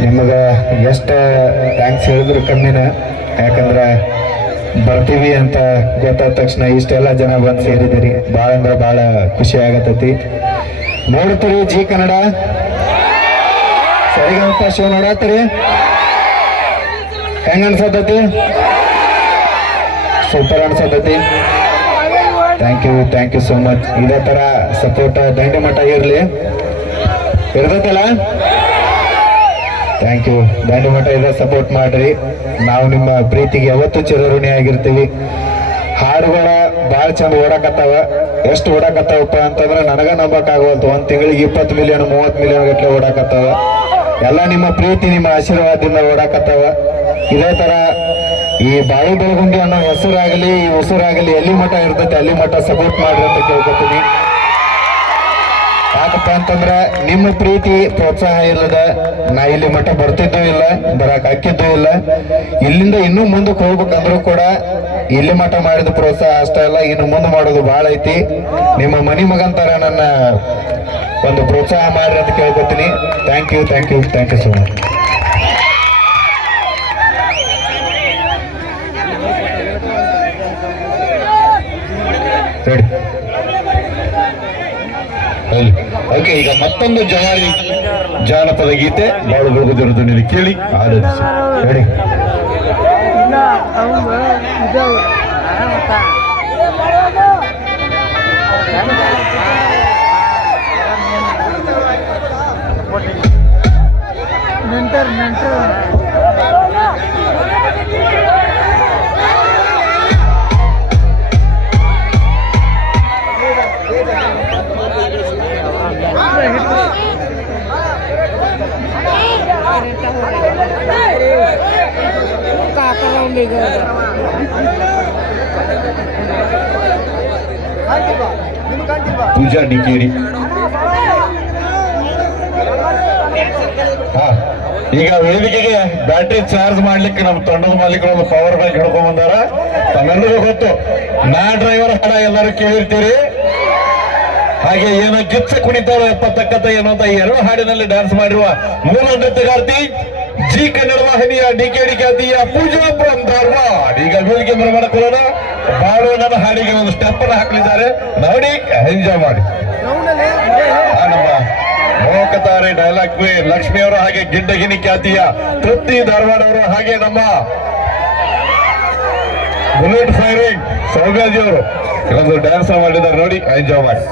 ನಿಮಗೆ ಎಷ್ಟು ಥ್ಯಾಂಕ್ಸ್ ಹೇಳಿದ್ರು ಕಮ್ಮಿನ, ಯಾಕಂದ್ರೆ ಬರ್ತೀವಿ ಅಂತ ಗೊತ್ತಾದ ತಕ್ಷಣ ಇಷ್ಟೆಲ್ಲ ಜನ ಬಂದು ಸೇರಿದ್ದೀರಿ. ಭಾಳ ಅಂದ್ರೆ ಭಾಳ ಖುಷಿ ಆಗತೈತಿ. ನೋಡ್ತೀರಿ ಜಿ ಕನ್ನಡ ಸರಿಗಂತ ಶೋ ನೋಡತ್ತೀರಿ, ಹೆಂಗ ಅನ್ಸತೈತಿ? ಸೂಪರ್ ಅನ್ಸತೈತಿ. Thank you so much. ಇದೇ ತರ ಸಪೋರ್ಟ್ ದಂಡಿ ಮಠ ಇರ್ಲಿ, ಇರ್ತೈತಲ್ಲ? Thank you. ದಂಡಿ ಮಠ ಇದ ಸಪೋರ್ಟ್ ಮಾಡ್ರಿ. ನಾವು ನಿಮ್ಮ ಪ್ರೀತಿಗೆ ಯಾವತ್ತೂ ಚಿರಋಣಿ ಆಗಿರ್ತೀವಿ. ಹಾಡುಗಳ ಭಾಳ ಚಂದ ಓಡಾಕತ್ತಾವ. ಎಷ್ಟು ಓಡಾಕತ್ತಾವಪ್ಪ ಅಂತಂದ್ರೆ ನನಗ ನಂಬಕ್ ಆಗವಲ್ತು. ಒಂದ್ ತಿಂಗಳಿಗೆ 20 ಮಿಲಿಯನ್ 30 ಮಿಲಿಯನ್ ಗಟ್ಲೆ ಓಡಾಕತ್ತಾವ. ಎಲ್ಲ ನಿಮ್ಮ ಪ್ರೀತಿ ನಿಮ್ಮ ಆಶೀರ್ವಾದದಿಂದ ಓಡಾಕತ್ತಾವ. ಇದೇ ತರ ಈ ಬಾಳು ಬೆಳಗುಂಡಿ ಅನ್ನೋ ಹೆಸರಾಗಲಿ ಈ ಉಸಿರಾಗಲಿ ಎಲ್ಲಿ ಮಠ ಇರ್ತೈತೆ ಅಲ್ಲಿ ಮಠ ಸಪೋರ್ಟ್ ಮಾಡ್ರಿ ಅಂತ ಕೇಳ್ಕೊತೀನಿ. ಯಾಕಪ್ಪ ಅಂತಂದ್ರೆ ನಿಮ್ಮ ಪ್ರೀತಿ ಪ್ರೋತ್ಸಾಹ ಇಲ್ಲದ ನಾ ಇಲ್ಲಿ ಮಠ ಬರ್ತಿದ್ದೂ ಇಲ್ಲ, ಬರಕ್ ಹಾಕಿದ್ದೂ ಇಲ್ಲ. ಇಲ್ಲಿಂದ ಇನ್ನೂ ಮುಂದಕ್ಕೆ ಹೋಗ್ಬೇಕಂದ್ರೂ ಕೂಡ ಇಲ್ಲಿ ಮಠ ಮಾಡಿದ ಪ್ರೋತ್ಸಾಹ ಅಷ್ಟೇ ಅಲ್ಲ, ಇನ್ನು ಮುಂದೆ ಮಾಡೋದು ಬಹಳ ಐತಿ. ನಿಮ್ಮ ಮನಿ ಮಗಂತರ ನನ್ನ ಒಂದು ಪ್ರೋತ್ಸಾಹ ಮಾಡ್ರಿ ಅಂತ ಕೇಳ್ಕೊತೀನಿ. Thank you so much. Okay, ಈಗ ಮತ್ತೊಂದು ಜಾನಪದ ಗೀತೆ ಬಾಳು ಬೆಳಗುದಿರೋ ಧ್ವನಿಯಲ್ಲಿ ಕೇಳಿ ಆಲೋಚಿಸಿ. ಹೇಳಿ. ಪೂಜಾ ಡಿಕೇರಿ. ಈಗ ವೇದಿಕೆಗೆ ಬ್ಯಾಟ್ರಿ ಚಾರ್ಜ್ ಮಾಡ್ಲಿಕ್ಕೆ ನಮ್ಮ ತಂಡದ ಮಾಲೀಕರು ಒಂದು ಪವರ್ ಬ್ಯಾಂಕ್ ಹಿಡ್ಕೊಂಡ್ ಬಂದಾರ. ತಮ್ಮೆಲ್ಲರಿಗೂ ಗೊತ್ತು, ನಾ ಡ್ರೈವರ್ ಹಾಡ ಎಲ್ಲರೂ ಕೇಳಿರ್ತೀರಿ. ಹಾಗೆ ಏನೋ ಗಿಚ್ಚ ಕುಣಿತಾರೋ ಎಪ್ಪತ್ತಕ್ಕತ್ತ ಏನೋ ಅಂತ ಈ ಎರಡು ಹಾಡಿನಲ್ಲಿ ಡ್ಯಾನ್ಸ್ ಮಾಡಿರುವ ಮೂಲ ನೃತ್ಯಗಾರ್ತಿ ಜಿ ಕನ್ನಡ ವಾಹಿನಿಯ ಡಿಕೆಡಿ ಖ್ಯಾತಿಯ ಪೂಜಾ ಫ್ರಮ್ ಧಾರವಾಡ ಈಗ ವೇದಿಕೆ ಮೇಲೆ ಮಾಡಿಕೊಳ್ಳೋಣ. ಬಾಳು ನನ್ನ ಹಾಡಿಗೆ ಒಂದು ಸ್ಟೆಪ್ ಅನ್ನು ಹಾಕಲಿದ್ದಾರೆ, ನೋಡಿ ಎಂಜಾಯ್ ಮಾಡಿ. ನಮ್ಮ ಮೋಕತಾರೆ ಡೈಲಾಗ್ ಕ್ವೀನ್ ಲಕ್ಷ್ಮಿ ಅವರು, ಹಾಗೆ ಗಿಡ್ಡಗಿನಿ ಖ್ಯಾತಿಯ ತೃಪ್ತಿ ಧಾರವಾಡ ಅವರು, ಹಾಗೆ ನಮ್ಮ ಬುಲೆಟ್ ಫೈರಿಂಗ್ ಸೌಗಾಜಿ ಅವರು ಕೆಲವೊಂದು ಡ್ಯಾನ್ಸ್ ಮಾಡಿದ್ದಾರೆ, ನೋಡಿ ಎಂಜಾಯ್ ಮಾಡಿ.